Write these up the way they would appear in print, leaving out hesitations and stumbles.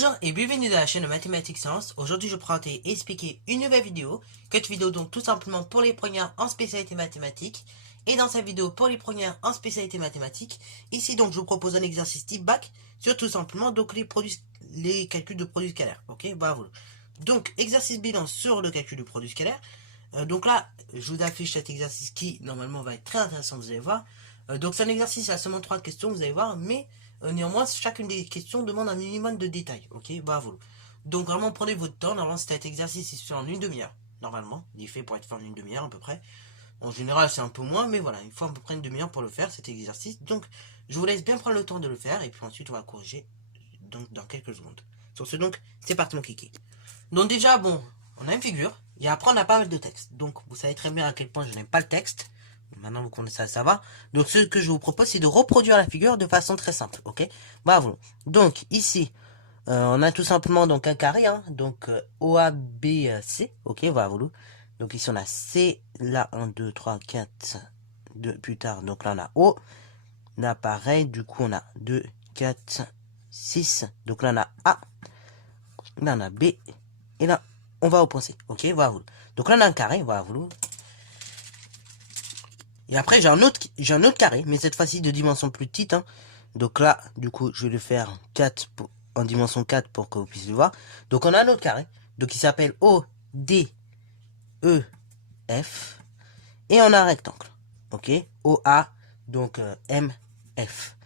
Bonjour et bienvenue dans la chaîne Mathématiques Sciences. Aujourd'hui je vais présenter et expliquer une nouvelle vidéo. Cette vidéo donc tout simplement pour les premières en spécialité mathématiques. Et dans cette vidéo pour les premières en spécialité mathématiques, ici donc je vous propose un exercice type bac sur tout simplement donc les calculs de produits scalaires. Ok, bravo. Donc exercice bilan sur le calcul de produits scalaires. Donc là je vous affiche cet exercice qui normalement va être très intéressant, vous allez voir. Donc c'est un exercice à seulement 3 questions, vous allez voir, mais néanmoins chacune des questions demande un minimum de détails. Ok, bravo. Donc vraiment prenez votre temps. Normalement cet exercice est fait en une demi-heure. Normalement, il est fait pour être fait en une demi-heure à peu près. En général c'est un peu moins, mais voilà, il faut à peu près une demi-heure pour le faire cet exercice. Donc je vous laisse bien prendre le temps de le faire et puis ensuite on va corriger donc dans quelques secondes. Sur ce donc, c'est parti mon kiki. Donc déjà bon, on a une figure, et après on a pas mal de texte. Donc vous savez très bien à quel point je n'aime pas le texte. Maintenant vous connaissez ça va. Donc ce que je vous propose c'est de reproduire la figure de façon très simple, ok. Bravo. Donc ici on a tout simplement donc un carré, hein, donc OABC, ok, voilà. Donc ici on a C, là 1, 2, 3, 4, 2 plus tard, donc là on a O, là pareil, du coup on a 2, 4, 6, donc là on a A, là on a B, et là on va au point C, ok, voilà. Donc là on a un carré, voilà. Et après j'ai un autre carré, mais cette fois-ci de dimension plus petite, hein. Donc là, du coup, je vais le faire 4 en dimension 4 pour que vous puissiez le voir. Donc on a un autre carré, donc il s'appelle ODEF, et on a un rectangle, ok, OA, donc MF.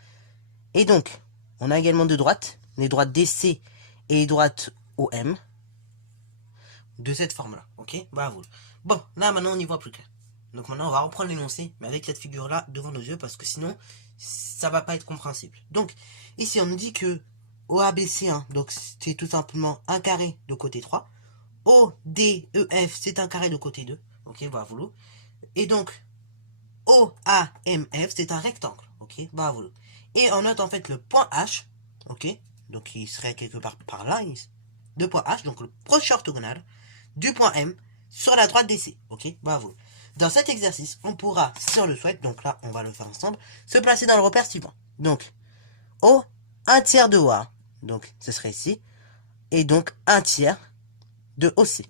Et donc, on a également deux droites, les droites DC et les droites OM, de cette forme-là, ok, bravo. Bon, là maintenant on y voit plus clair. Donc maintenant on va reprendre l'énoncé, mais avec cette figure-là devant nos yeux, parce que sinon, ça va pas être compréhensible. Donc, ici on nous dit que OABC1, donc c'est tout simplement un carré de côté 3. ODEF, c'est un carré de côté 2. Ok, bravo. Et donc, OAMF, c'est un rectangle. Ok, bravo. Et on note en fait le point H. Ok, donc il serait quelque part par là. Le point H, donc le proche orthogonal du point M sur la droite DC. Ok, bravo. Dans cet exercice, on pourra, si on le souhaite, donc là, on va le faire ensemble, se placer dans le repère suivant. Donc, O, 1 tiers de OA, donc ce serait ici, et donc 1 tiers de OC.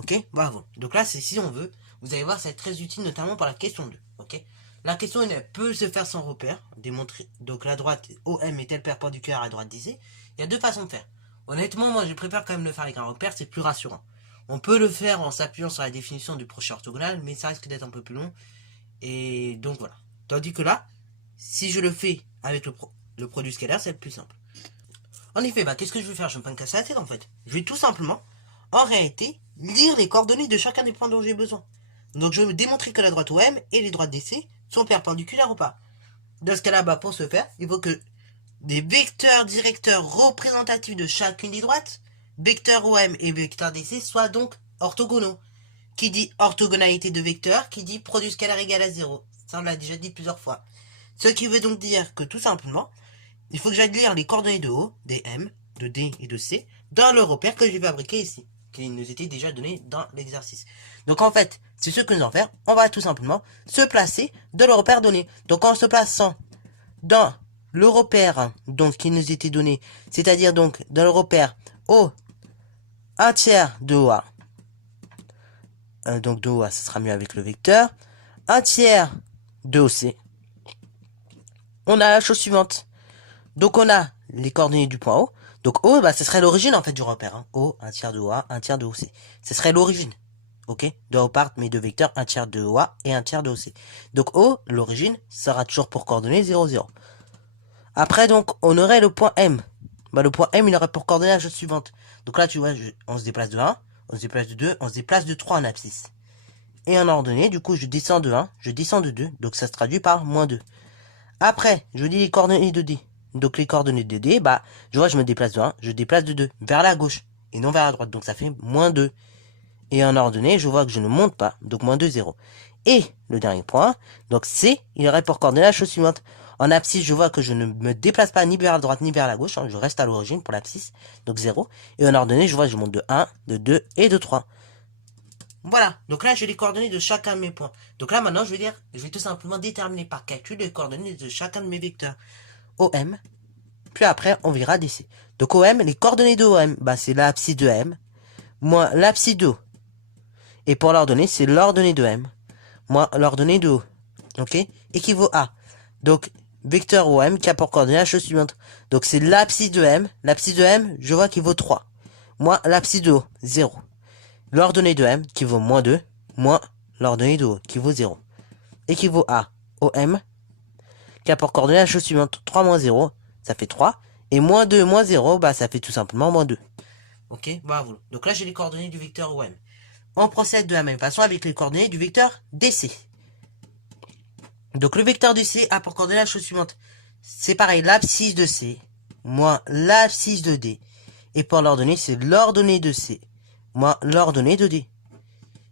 Ok, bravo. Donc là, c'est si on veut, vous allez voir, c'est très utile, notamment pour la question 2. Ok, la question 1 peut se faire sans repère, démontrer, donc la droite OM est-elle perpendiculaire à la droite DC. Il y a deux façons de faire. Honnêtement, moi, je préfère quand même le faire avec un repère, c'est plus rassurant. On peut le faire en s'appuyant sur la définition du proche orthogonal, mais ça risque d'être un peu plus long. Et donc voilà. Tandis que là, si je le fais avec le produit scalaire, c'est plus simple. En effet, qu'est-ce que je vais faire? Je vais pas me casser la tête en fait. Je vais tout simplement, en réalité, lire les coordonnées de chacun des points dont j'ai besoin. Donc je vais démontrer que la droite OM et les droites DC sont perpendiculaires ou pas. Dans ce cas-là, pour ce faire, il faut que des vecteurs directeurs représentatifs de chacune des droites, vecteur OM et vecteur DC, soient donc orthogonaux. Qui dit orthogonalité de vecteurs, qui dit produit scalaire égal à 0. Ça, on l'a déjà dit plusieurs fois. Ce qui veut donc dire que tout simplement, il faut que j'aille lire les coordonnées de O, des M, de D et de C dans le repère que j'ai fabriqué ici, qui nous était déjà donné dans l'exercice. Donc en fait, c'est ce que nous allons faire. On va tout simplement se placer dans le repère donné. Donc en se plaçant dans le repère donc qui nous était donné, c'est-à-dire donc dans le repère O, 1 tiers de OA. Donc de OA, ça sera mieux avec le vecteur. 1 tiers de OC. On a la chose suivante. Donc on a les coordonnées du point O. Donc O, ce serait l'origine en fait du repère. Hein. O, 1 tiers de OA, 1 tiers de OC. Ce serait l'origine. Ok, de O part mes deux vecteurs, 1 tiers de OA et 1 tiers de OC. Donc O, l'origine, sera toujours pour coordonnées 0, 0. Après donc, on aurait le point M. Le point M, il aurait pour coordonnées la chose suivante. Donc là, tu vois, on se déplace de 1, on se déplace de 2, on se déplace de 3 en abscisse. Et en ordonnée, du coup, je descends de 1, je descends de 2, donc ça se traduit par moins 2. Après, je dis les coordonnées de D. Donc les coordonnées de D, je vois, je me déplace de 1, je déplace de 2, vers la gauche, et non vers la droite, donc ça fait moins 2. Et en ordonnée, je vois que je ne monte pas, donc moins 2, 0. Et le dernier point, donc C, il aurait pour coordonnées la chose suivante. En abscisse, je vois que je ne me déplace pas ni vers la droite ni vers la gauche, hein, je reste à l'origine pour l'abscisse, donc 0. Et en ordonnée, je vois que je monte de 1, de 2 et de 3. Voilà, donc là j'ai les coordonnées de chacun de mes points. Donc là maintenant je vais tout simplement déterminer par calcul les coordonnées de chacun de mes vecteurs. OM, Puis après, on verra DC. Donc OM, les coordonnées de OM, bah c'est l'abscisse de M, moins l'abscisse de O. Et pour l'ordonnée, c'est l'ordonnée de M, moins l'ordonnée de O. Ok? Équivaut à. Donc, vecteur OM qui a pour coordonnée la chose suivante. Donc c'est l'abscisse de M. L'abscisse de M, je vois qu'il vaut 3. Moins l'abscisse de O, 0. L'ordonnée de M qui vaut moins 2, moins l'ordonnée de O qui vaut 0. Équivaut à OM qui a pour coordonnée la chose suivante. 3 moins 0, ça fait 3. Et moins 2 moins 0, bah ça fait tout simplement moins 2. Ok, voilà. Donc là j'ai les coordonnées du vecteur OM. On procède de la même façon avec les coordonnées du vecteur DC. Donc le vecteur DC a pour coordonnée la chose suivante. C'est pareil, l'abscisse de C moins l'abscisse de D. Et pour l'ordonnée, c'est l'ordonnée de C moins l'ordonnée de D.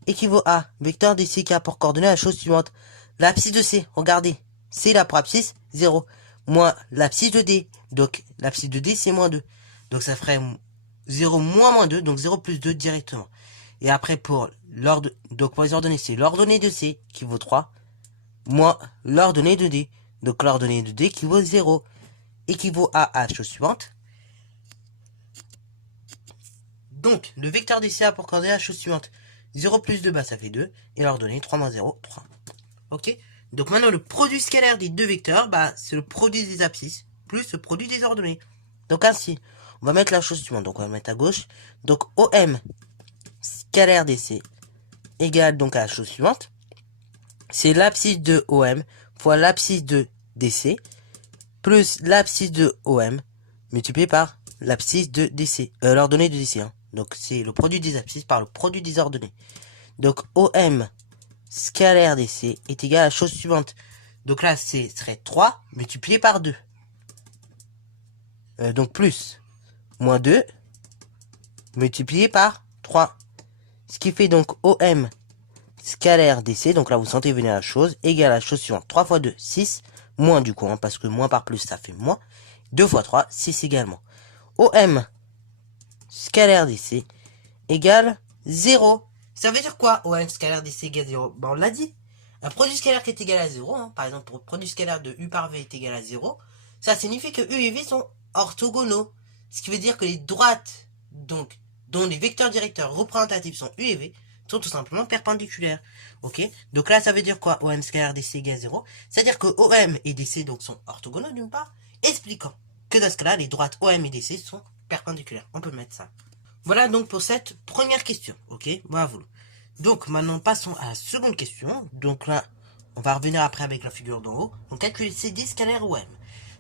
Équivaut à vecteur DC qui a pour coordonnée la chose suivante. L'abscisse de C, regardez, C là pour abscisse, 0. Moins l'abscisse de D. Donc l'abscisse de D c'est moins 2. Donc ça ferait 0 moins 2, donc 0 plus 2 directement. Et après pour les ordonnées, c'est l'ordonnée de C qui vaut 3. Moins l'ordonnée de D. Donc l'ordonnée de D qui vaut 0. Équivaut à la chose suivante. Donc le vecteur DC a pour coordonnée la chose suivante. 0 plus 2, bah ça fait 2. Et l'ordonnée 3 moins 0, 3. Ok. Donc maintenant le produit scalaire des deux vecteurs, bah c'est le produit des abscisses plus le produit des ordonnées. Donc ainsi, on va mettre la chose suivante. Donc on va mettre à gauche. Donc OM scalaire DC égale donc à la chose suivante. C'est l'abscisse de OM fois l'abscisse de DC plus l'abscisse de OM multiplié par l'abscisse de DC. L'ordonnée de DC. Hein. Donc c'est le produit des abscisses par le produit des ordonnées. Donc OM scalaire DC est égal à la chose suivante. Donc là, c'est serait 3 multiplié par 2. Donc plus moins 2 multiplié par 3. Ce qui fait donc OM scalaire DC, donc là vous sentez venir la chose, égale à la chose suivante. 3 fois 2, 6, moins du coup, hein, parce que moins par plus, ça fait moins. 2 fois 3, 6 également. OM scalaire DC égale 0. Ça veut dire quoi, OM scalaire DC égale 0? Ben, on l'a dit. Un produit scalaire qui est égal à 0, hein, par exemple, pour le produit scalaire de U par V est égal à 0, ça signifie que U et V sont orthogonaux. Ce qui veut dire que les droites, donc, dont les vecteurs directeurs représentatifs sont U et V, sont tout simplement perpendiculaires. Ok? Donc là, ça veut dire quoi? OM scalaire DC égale 0. C'est-à-dire que OM et DC donc sont orthogonaux d'une part, expliquant que dans ce cas-là, les droites OM et DC sont perpendiculaires. On peut mettre ça. Voilà donc pour cette première question. Ok? Bravo. Donc maintenant passons à la seconde question. Donc là, on va revenir après avec la figure d'en haut. Donc calculer CD scalaire OM.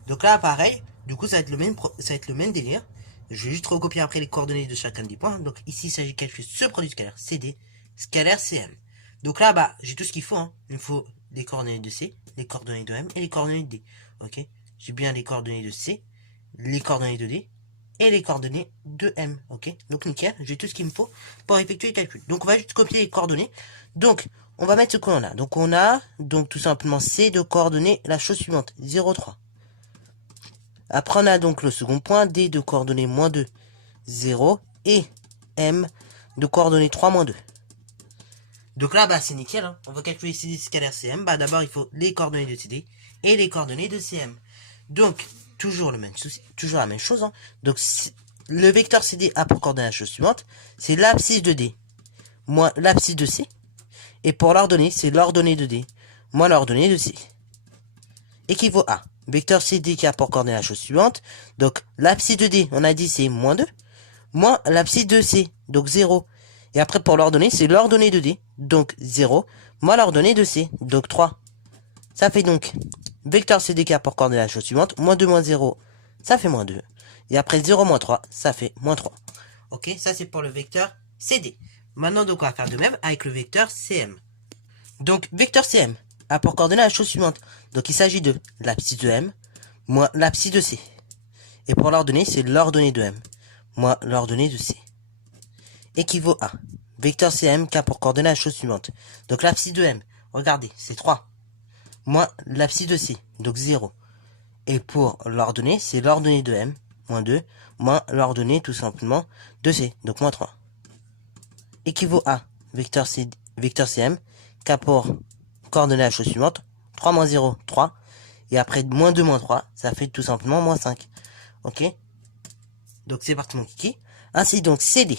Donc là, pareil. Du coup, ça va être le même délire. Je vais juste recopier après les coordonnées de chacun des points. Donc ici, il s'agit de calculer ce produit scalaire CD scalaire CM. Donc là, bah, j'ai tout ce qu'il faut. Hein. Il me faut les coordonnées de C, les coordonnées de M et les coordonnées de D. Ok? J'ai bien les coordonnées de C, les coordonnées de D et les coordonnées de M. Ok? Donc nickel, j'ai tout ce qu'il me faut pour effectuer le calcul. Donc on va juste copier les coordonnées. Donc on va mettre ce qu'on a. Donc on a donc tout simplement C de coordonnées la chose suivante, 0, 3. Après on a donc le second point, D de coordonnées moins 2, 0 et M de coordonnées 3, moins 2. Donc là, bah, c'est nickel, hein. On va calculer CD scalaire CM. Bah, d'abord, il faut les coordonnées de CD et les coordonnées de CM. Donc, toujours la même chose, hein. Donc, le vecteur CD a pour coordonnée la chose suivante. C'est l'abscisse de D moins l'abscisse de C. Et pour l'ordonnée, c'est l'ordonnée de D moins l'ordonnée de C. Équivaut à vecteur CD qui a pour coordonnée la chose suivante. Donc, l'abscisse de D, on a dit c'est moins 2. Moins l'abscisse de C, donc 0. Et après, pour l'ordonnée, c'est l'ordonnée de D, donc 0, moins l'ordonnée de C, donc 3. Ça fait donc vecteur CD qui a pour coordonnée la chose suivante, moins 2 moins 0, ça fait moins 2. Et après 0 moins 3, ça fait moins 3. Ok, ça c'est pour le vecteur CD. Maintenant, donc, on va faire de même avec le vecteur CM. Donc, vecteur CM a pour coordonnée la chose suivante. Donc, il s'agit de l'abscisse de M, moins l'abscisse de C. Et pour l'ordonnée, c'est l'ordonnée de M, moins l'ordonnée de C. Équivaut à vecteur CM qui a pour coordonnée la chose suivante. Donc l'abscisse de M, regardez, c'est 3. Moins l'abscisse de C, donc 0. Et pour l'ordonnée, c'est l'ordonnée de M, moins 2, moins l'ordonnée tout simplement de C, donc moins 3. Équivaut à vecteur CM qui a pour coordonnée la chose suivante. 3 moins 0, 3. Et après moins 2 moins 3, ça fait tout simplement moins 5. Ok. Donc c'est parti mon kiki. Ainsi donc CD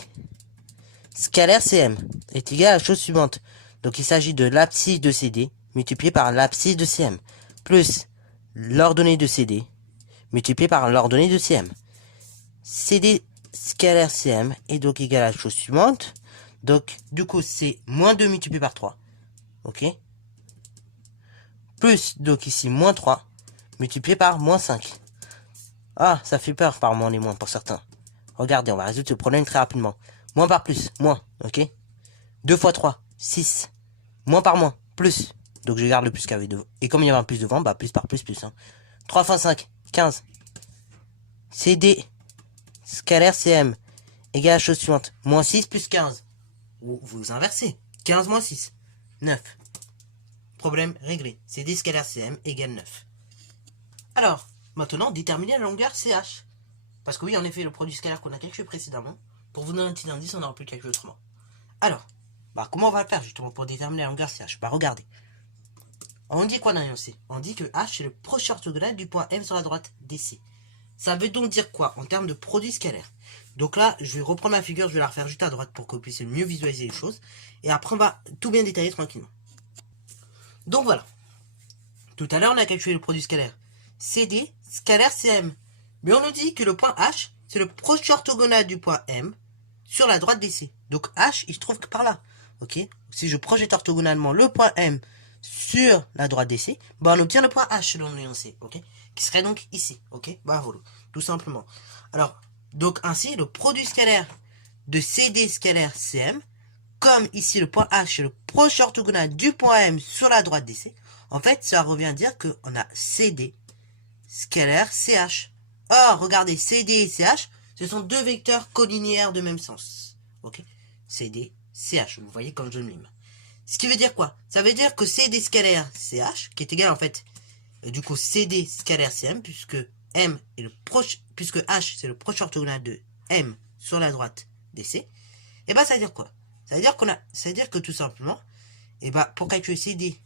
scalaire CM est égal à la chose suivante. Donc il s'agit de l'abscisse de CD multiplié par l'abscisse de CM plus l'ordonnée de CD multiplié par l'ordonnée de CM. CD scalaire CM est donc égal à la chose suivante. Donc du coup c'est moins 2 multiplié par 3. Ok. Plus donc ici moins 3 multiplié par moins 5. Ah, ça fait peur par moins les moins pour certains. Regardez, on va résoudre ce problème très rapidement. Moins par plus, moins, ok. 2 fois 3, 6. Moins par moins, plus. Donc je garde le plus qu'avec devant. Et comme il y avait un plus devant, bah plus par plus, plus. Hein. 3 fois 5, 15. CD scalaire CM égale à la chose suivante. Moins 6 plus 15. Ou vous inversez. 15 moins 6. 9. Problème réglé. CD scalaire CM égale 9. Alors, maintenant, déterminer la longueur CH. Parce que oui, en effet, le produit scalaire qu'on a calculé précédemment, pour vous donner un petit indice, on n'aura plus le calculer autrement. Alors, comment on va le faire justement pour déterminer la longueur CH? Regardez. On dit quoi dans l'énoncé? On dit que H c'est le proche orthogonal du point M sur la droite DC. Ça veut donc dire quoi en termes de produit scalaire? Donc là, je vais reprendre ma figure, je vais la refaire juste à droite pour que vous puissiez mieux visualiser les choses. Et après, on va tout bien détailler tranquillement. Donc voilà. Tout à l'heure, on a calculé le produit scalaire. CD scalaire CM. Mais on nous dit que le point H, c'est le proche orthogonal du point M sur la droite DC. Donc H, il se trouve que par là. Ok. Si je projette orthogonalement le point M sur la droite DC, bah on obtient le point H selon l'énoncé. Ok. Qui serait donc ici. Ok. Bah voilà. Tout simplement. Alors, donc ainsi, le produit scalaire de CD scalaire CM, comme ici le point H est le proche orthogonal du point M sur la droite DC, en fait, ça revient à dire qu'on a CD scalaire CH. Or, regardez, CD et CH, ce sont deux vecteurs collinéaires de même sens. Ok. CD, CH, vous voyez comme je me lime. Ce qui veut dire quoi? Ça veut dire que CD scalaire CH, qui est égal en fait, du coup CD scalaire CM, puisque M est le proche, puisque H c'est le proche orthogonal de M sur la droite DC, et bah ça veut dire quoi? Ça veut dire ça veut dire que tout simplement, et bah pour calculer CD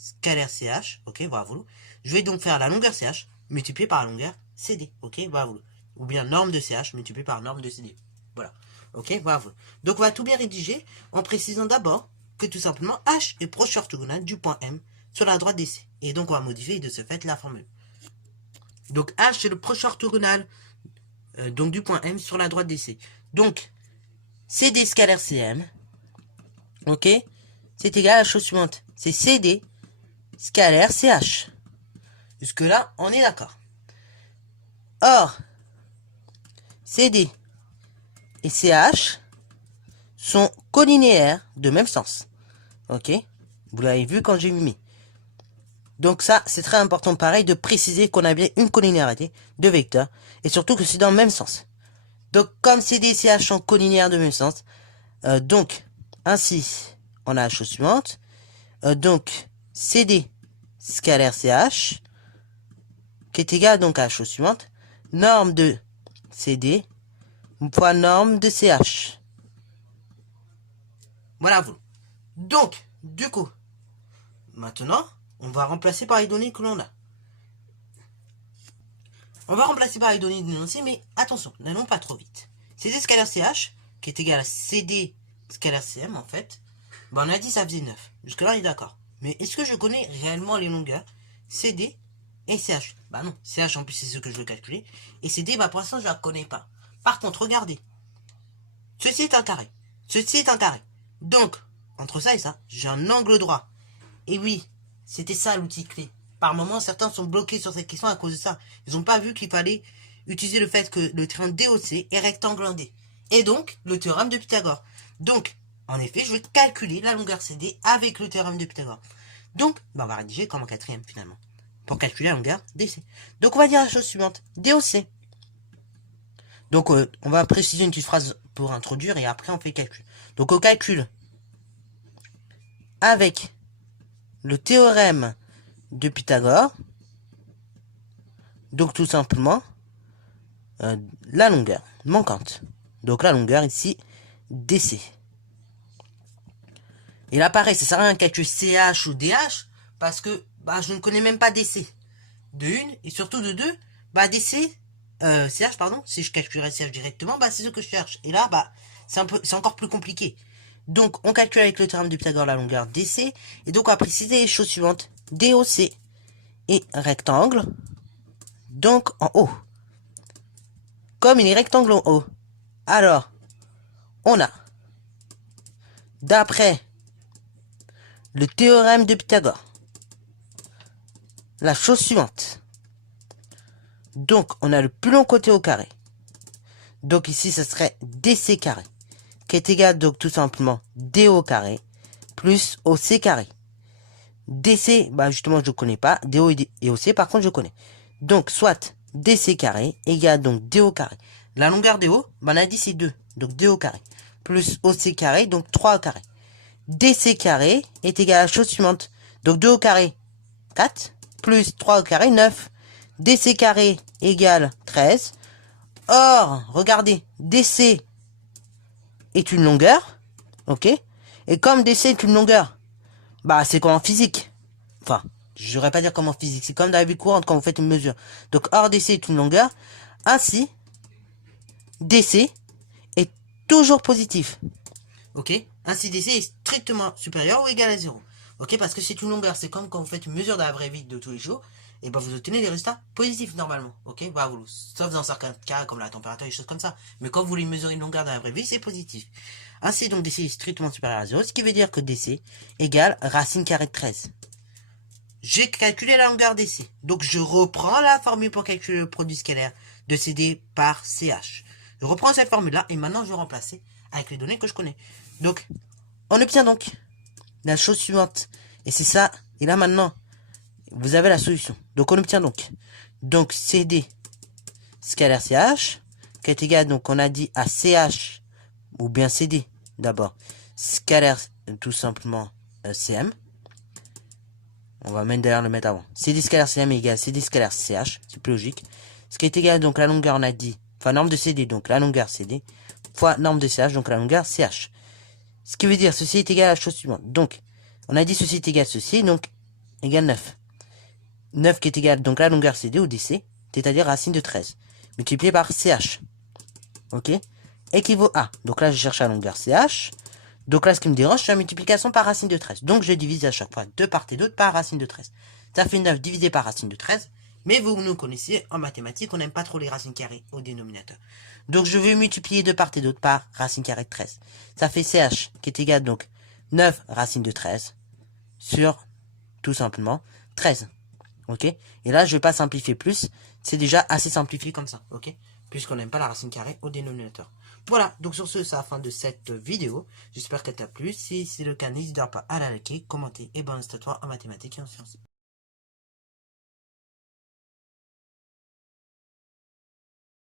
scalaire CH, ok, bravo, je vais donc faire la longueur CH multipliée par la longueur CD, ok, bravo. Ou bien norme de CH multipliée par norme de CD. Voilà, ok, bravo. Donc on va tout bien rédiger en précisant d'abord que tout simplement H est proche orthogonal du point M sur la droite DC. Et donc on va modifier de ce fait la formule. Donc H c'est le proche orthogonal donc du point M sur la droite DC. Donc CD scalaire CM, ok, c'est égal à la chose suivante. C'est CD scalaire CH. Jusque là, on est d'accord. Or, CD et CH sont collinéaires de même sens. Ok? Vous l'avez vu quand j'ai mis. Donc ça, c'est très important pareil de préciser qu'on a bien une collinéarité de vecteurs et surtout que c'est dans le même sens. Donc comme CD et CH sont collinéaires de même sens, donc ainsi, on a la chose suivante. Donc CD scalaire CH qui est égal donc à la chose suivante. Norme de CD fois norme de CH. Voilà vous. Donc, du coup, maintenant, on va remplacer par les données que l'on a. On va remplacer par les données de l'énoncé, mais attention, n'allons pas trop vite. CD scalaire CH, qui est égal à CD scalaire CM, en fait, ben on a dit ça faisait 9. Jusque là, on est d'accord. Mais est-ce que je connais réellement les longueurs CD et CH? Bah non, CH en plus c'est ce que je veux calculer. Et CD, bah pour l'instant, je la connais pas. Par contre, regardez. Ceci est un carré. Ceci est un carré. Donc, entre ça et ça, j'ai un angle droit. Et oui, c'était ça l'outil clé. Par moments, certains sont bloqués sur cette question à cause de ça. Ils n'ont pas vu qu'il fallait utiliser le fait que le théorème DOC est rectangle en D. Et donc, le théorème de Pythagore. Donc, en effet, je vais calculer la longueur CD avec le théorème de Pythagore. Donc, bah on va rédiger comme en quatrième finalement. Pour calculer la longueur DC. Donc, on va dire la chose suivante. DOC. Donc, on va préciser une petite phrase pour introduire et après on fait le calcul. Donc, on calcule avec le théorème de Pythagore. Donc, tout simplement, la longueur manquante. Donc, la longueur ici, DC. Et là, pareil, ça sert à rien de calculer CH ou DH parce que bah, je ne connais même pas DC. De une, et surtout de deux, bah DC, CH, pardon, si je calculerais CH directement, bah c'est ce que je cherche. Et là, bah, c'est encore plus compliqué. Donc, on calcule avec le théorème de Pythagore la longueur DC. Et donc, on va préciser les choses suivantes. DOC et rectangle. Donc, en haut. Comme il est rectangle en haut. Alors, on a, d'après le théorème de Pythagore, la chose suivante. Donc, on a le plus long côté au carré. Donc, ici, ce serait DC carré. Qui est égal, donc, tout simplement, DO carré plus OC carré. DC, bah, justement, je ne connais pas. DO et OC, par contre, je connais. Donc, soit DC carré égale, donc, DO carré. La longueur DO, bah, on a dit c'est 2. Donc, DO carré. Plus OC carré, donc 3 au carré. DC carré est égal à la chose suivante. Donc, 2 au carré, 4. Plus 3 au carré, 9. DC carré égale 13. Or, regardez, DC est une longueur, ok? Et comme DC est une longueur, bah c'est comme en physique. Enfin, je n'aurais pas dire comme en physique, c'est comme dans la vie courante quand vous faites une mesure. Donc, or DC est une longueur, ainsi, DC est toujours positif. Ok? Ainsi, DC est strictement supérieur ou égal à 0. Ok? Parce que c'est une longueur, c'est comme quand vous faites une mesure dans la vraie vie de tous les jours, et ben vous obtenez des résultats positifs normalement. Ok? Bah, sauf dans certains cas comme la température et des choses comme ça. Mais quand vous voulez mesurer une longueur dans la vraie vie, c'est positif. Ainsi, donc DC est strictement supérieur à 0, ce qui veut dire que DC égale racine carrée de 13. J'ai calculé la longueur DC. Donc je reprends la formule pour calculer le produit scalaire de CD par CH. Je reprends cette formule-là et maintenant je vais remplacer avec les données que je connais. Donc, on obtient donc la chose suivante. Et c'est ça. Et là maintenant, vous avez la solution. Donc on obtient donc CD scalaire CH qui est égal, donc on a dit à CH ou bien CD d'abord scalaire tout simplement CM. On va même d'ailleurs le mettre avant. CD scalaire CM est égal à CD scalaire CH. C'est plus logique. Ce qui est égal, donc la longueur, on a dit, enfin norme de CD, donc la longueur CD, fois norme de CH, donc la longueur CH. Ce qui veut dire, ceci est égal à la chose suivante. Donc, on a dit ceci est égal à ceci, donc égal 9. 9 qui est égal, donc la longueur CD ou DC, c'est-à-dire racine de 13, multiplié par CH. Ok? Équivaut à, donc là je cherche la longueur CH. Donc là, ce qui me dérange, c'est la multiplication par racine de 13. Donc, je divise à chaque fois de part et d'autre par racine de 13. Ça fait 9 divisé par racine de 13. Mais vous nous connaissez, en mathématiques, on n'aime pas trop les racines carrées au dénominateur. Donc, je vais multiplier de part et d'autre par racine carrée de 13. Ça fait CH qui est égal, donc, 9 racine de 13 sur, tout simplement, 13. Ok? Et là, je ne vais pas simplifier plus. C'est déjà assez simplifié comme ça. Ok? Puisqu'on n'aime pas la racine carrée au dénominateur. Voilà, donc sur ce, c'est la fin de cette vidéo. J'espère qu'elle t'a plu. Si c'est le cas, n'hésite pas à la liker, commenter et bonne à toi en mathématiques et en sciences.